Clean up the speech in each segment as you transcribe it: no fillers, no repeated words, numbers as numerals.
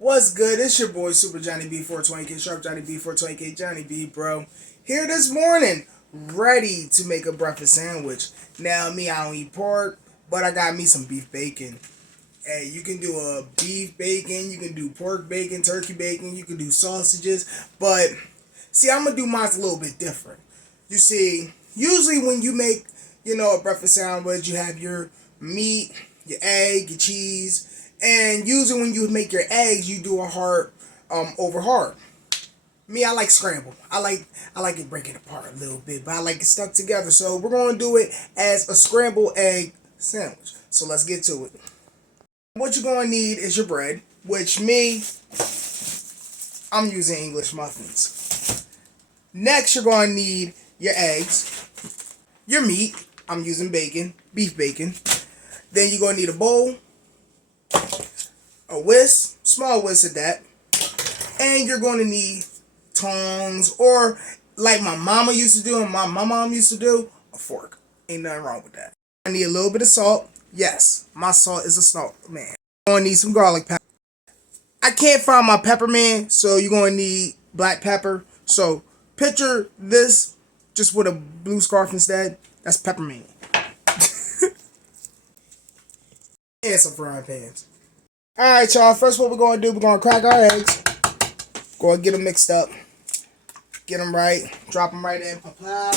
What's good? It's your boy Super Johnny B 420K Sharp Johnny B 420K Johnny B, bro. Here this morning, ready to make a breakfast sandwich. Now me, I don't eat pork, but I got me some beef bacon. Hey, you can do a beef bacon, you can do pork bacon, turkey bacon, you can do sausages, but see, I'm gonna do mine a little bit different. You see, usually when you make, a breakfast sandwich, you have your meat, your egg, your cheese, and usually when you make your eggs, you do a hard over hard. Me, I like scramble. I like it breaking apart a little bit, but I like it stuck together. So we're gonna do it as a scrambled egg sandwich. So let's get to it. What you're gonna need is your bread, which I'm using English muffins. Next, you're gonna need your eggs, your meat. I'm using bacon, beef bacon. Then you're gonna need a bowl, a whisk, small whisk of that, and you're going to need tongs, or like my mama used to do and my mom used to do, a fork. Ain't nothing wrong with that. I need a little bit of salt. Yes, my salt is a salt man. You're going to need some garlic powder. I can't find my pepper man, so you're going to need black pepper. So picture this just with a blue scarf instead. That's peppermint. And some frying pans. Alright, y'all. First, what we're going to do, we're going to crack our eggs. Go and get them mixed up. Get them right. Drop them right in. Plow.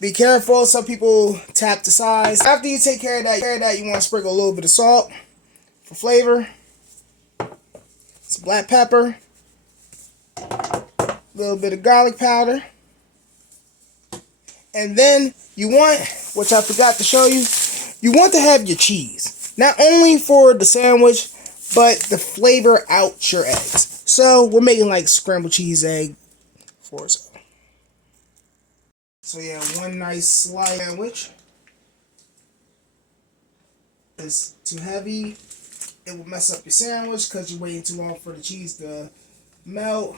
Be careful. Some people tap the sides. After you take care of that, you want to sprinkle a little bit of salt for flavor. Some black pepper. A little bit of garlic powder. And then you want, which I forgot to show you, you want to have your cheese. Not only for the sandwich, but to flavor out your eggs. So we're making like scrambled cheese egg for us. So yeah, one nice slice sandwich. It's too heavy. It will mess up your sandwich because you're waiting too long for the cheese to melt.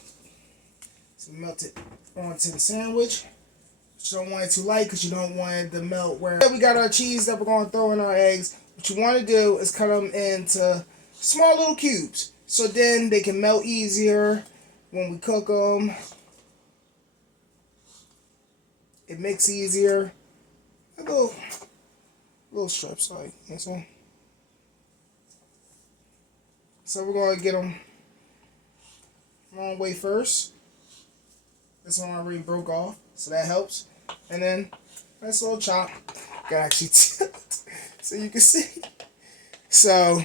So melt it onto the sandwich. You don't want it too light because you don't want it to melt. Where we got our cheese that we're going to throw in our eggs. What you want to do is cut them into small little cubes, so then they can melt easier when we cook them. It makes easier. A little strips like this one. So we're going to get them long way first. This one already broke off, so that helps. And then nice little chop. Got actually so you can see. So,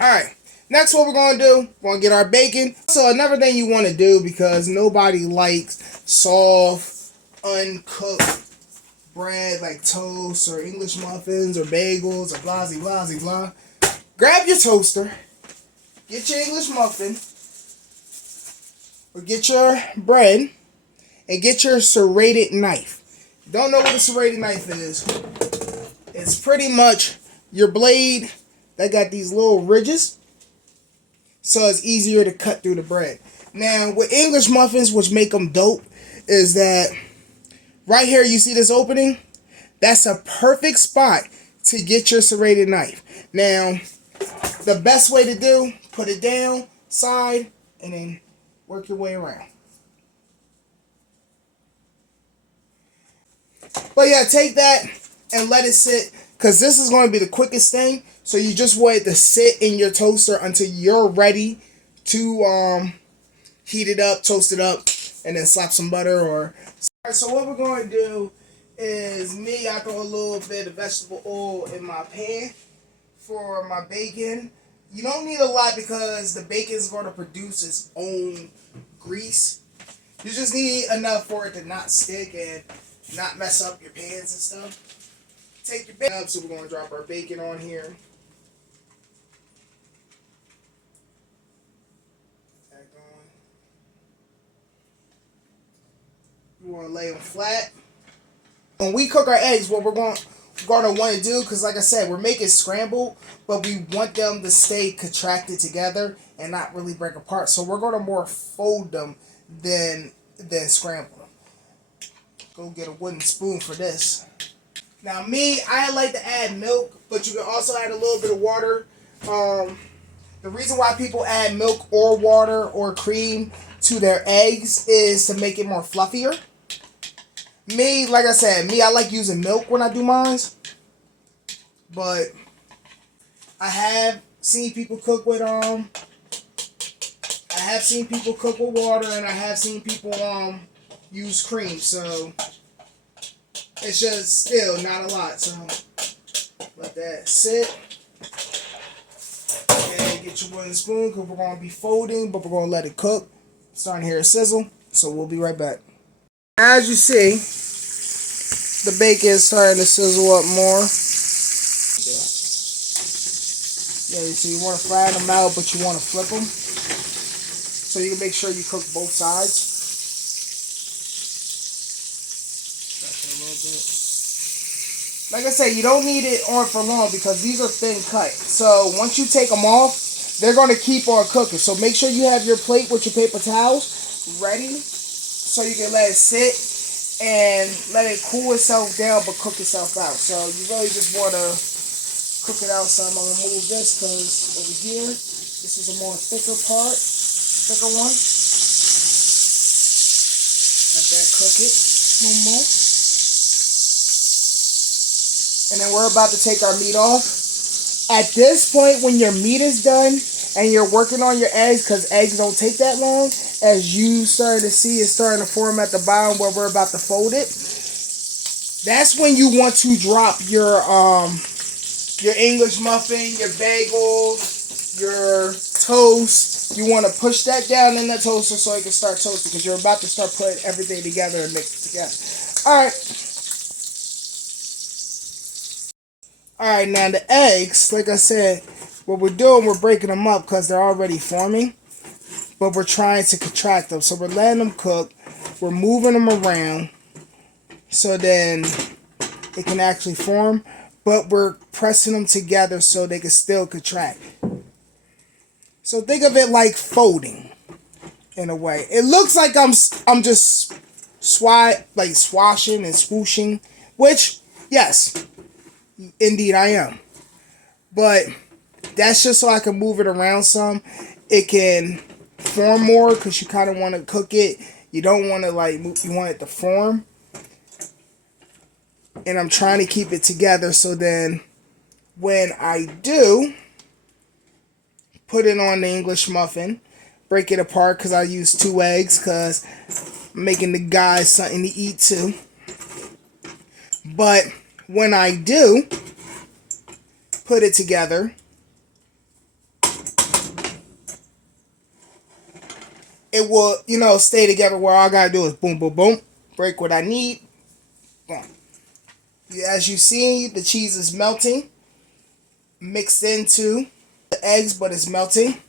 alright. Next, what we're going to do, we're going to get our bacon. So, another thing you want to do, because nobody likes soft, uncooked bread like toast or English muffins or bagels or blah, blah, blah, blah. Grab your toaster, get your English muffin, or get your bread, and get your serrated knife. Don't know what a serrated knife is. It's pretty much your blade that got these little ridges, so it's easier to cut through the bread. Now, with English muffins, which make them dope, is that right here, you see this opening? That's a perfect spot to get your serrated knife. Now, the best way to do, put it down, side, and then work your way around. But yeah, take that and let it sit, because this is going to be the quickest thing. So you just want it to sit in your toaster until you're ready to heat it up, toast it up, and then slap some butter or... Alright, so what we're going to do is I throw a little bit of vegetable oil in my pan for my bacon. You don't need a lot because the bacon is going to produce its own grease. You just need enough for it to not stick and not mess up your pans and stuff. Take your bacon up, so we're going to drop our bacon on here. Back on. We want to lay them flat. When we cook our eggs, what we're going to want to do, because like I said, we're making scrambled, but we want them to stay contracted together and not really break apart. So we're going to more fold them than scramble them. Go get a wooden spoon for this. Now me, I like to add milk, but you can also add a little bit of water. The reason why people add milk or water or cream to their eggs is to make it more fluffier. Me, like I said, I like using milk when I do mine. But I have seen people cook with I have seen people cook with water, and I have seen people use cream. So it's just still not a lot. So let that sit. And get your wooden spoon because we're going to be folding, but we're going to let it cook. Starting to hear a sizzle. So we'll be right back. As you see, the bacon is starting to sizzle up more. Yeah, so you want to fry them out, but you want to flip them. So you can make sure you cook both sides. A little bit. Like I said, you don't need it on for long because these are thin cut. So once you take them off, they're going to keep on cooking. So make sure you have your plate with your paper towels ready so you can let it sit and let it cool itself down but cook itself out. So you really just want to cook it out some. I'm going to move this because over here, this is a more thicker one. Let that cook it one more. And then we're about to take our meat off. At this point, when your meat is done and you're working on your eggs, because eggs don't take that long, as you started to see, it's starting to form at the bottom where we're about to fold it. That's when you want to drop your English muffin, your bagel, your toast. You want to push that down in the toaster so it can start toasting because you're about to start putting everything together and mix it together. Alright, now the eggs, like I said, what we're doing, we're breaking them up because they're already forming, but we're trying to contract them. So we're letting them cook, we're moving them around so then it can actually form, but we're pressing them together so they can still contract. So think of it like folding in a way. It looks like I'm just swashing and swooshing, which, yes, indeed I am. But that's just so I can move it around some. It can form more because you kind of want to cook it. You don't want to you want it to form. And I'm trying to keep it together so then when I do put it on the English muffin, break it apart because I use 2 eggs because I'm making the guys something to eat too. But when I do put it together, it will, stay together where all I gotta do is boom, boom, boom, break what I need, boom. As you see, the cheese is melting, mixed into the eggs, but it's melting.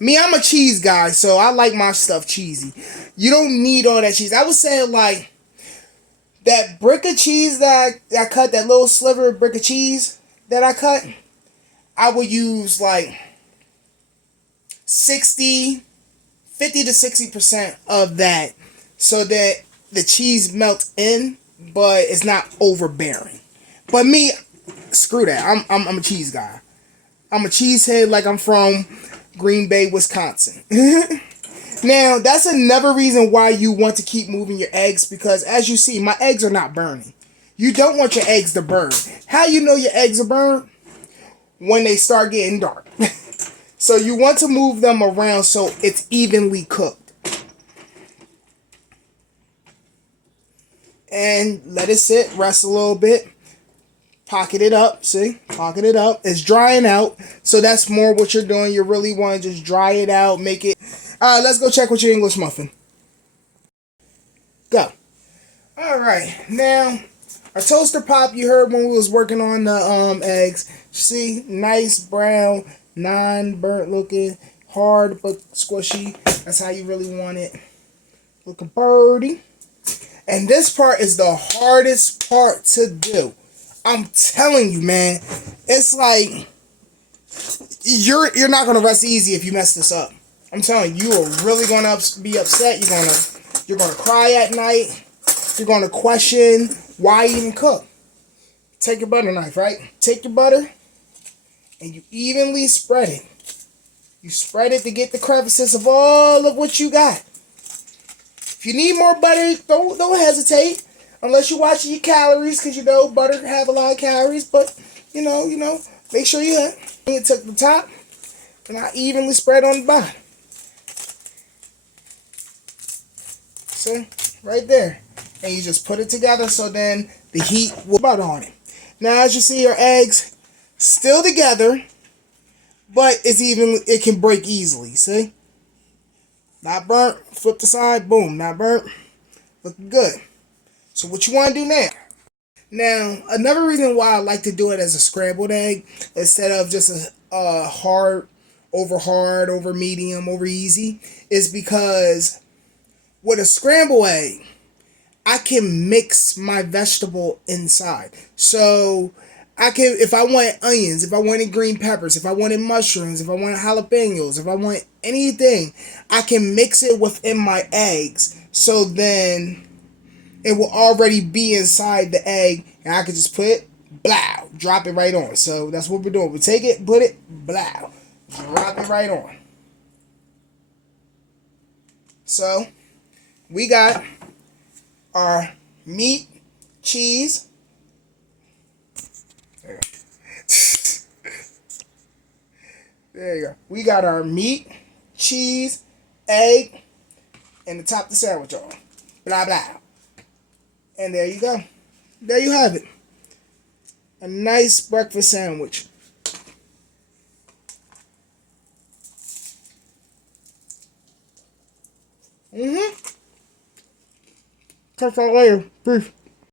Me, I'm a cheese guy, so I like my stuff cheesy. You don't need all that cheese. I would say that brick of cheese that I cut, that little sliver of brick of cheese that I cut, I would use 50 to 60% of that so that the cheese melts in, but it's not overbearing. But me, screw that. I'm a cheese guy. I'm a cheesehead like I'm from Green Bay, Wisconsin. Now, that's another reason why you want to keep moving your eggs because as you see, my eggs are not burning. You don't want your eggs to burn. How you know your eggs are burned? When they start getting dark. So you want to move them around so it's evenly cooked. And let it sit, rest a little bit. Pocket it up, see? Pocket it up. It's drying out. So that's more what you're doing. You really want to just dry it out, make it. Alright, let's go check with your English muffin. Go. Alright, now our toaster pop you heard when we was working on the eggs. See, nice brown, non-burnt looking, hard but squishy. That's how you really want it. Look a birdie. And this part is the hardest part to do. I'm telling you, man. It's like you're not gonna rest easy if you mess this up. I'm telling you, you are really gonna be upset. You're gonna cry at night. You're gonna question why you even cook. take your butter knife, right? Take your butter and you evenly spread it. You spread it to get the crevices of all of what you got. If you need more butter, don't hesitate. Unless you're watching your calories, because you know butter have a lot of calories. But you know, make sure you took the top and I evenly spread on the bottom. See, right there, and you just put it together so then the heat will butter on it. Now, as you see, your eggs still together, but it can break easily. See, not burnt. Flip the side, boom, not burnt. Looking good. So what you want to do now? Now, another reason why I like to do it as a scrambled egg instead of just a hard over medium, over easy, is because with a scrambled egg, I can mix my vegetable inside. So I can, if I want onions, if I wanted green peppers, if I wanted mushrooms, if I wanted jalapenos, if I want anything, I can mix it within my eggs. So then it will already be inside the egg, and I can just put it, blow, drop it right on. So that's what we're doing. We take it, put it, blow, drop it right on. So we got our meat, cheese. There you go. We got our meat, cheese, egg, and to top the sandwich on. Blah, blah. And there you go. There you have it. A nice breakfast sandwich. Catch y'all later. Peace.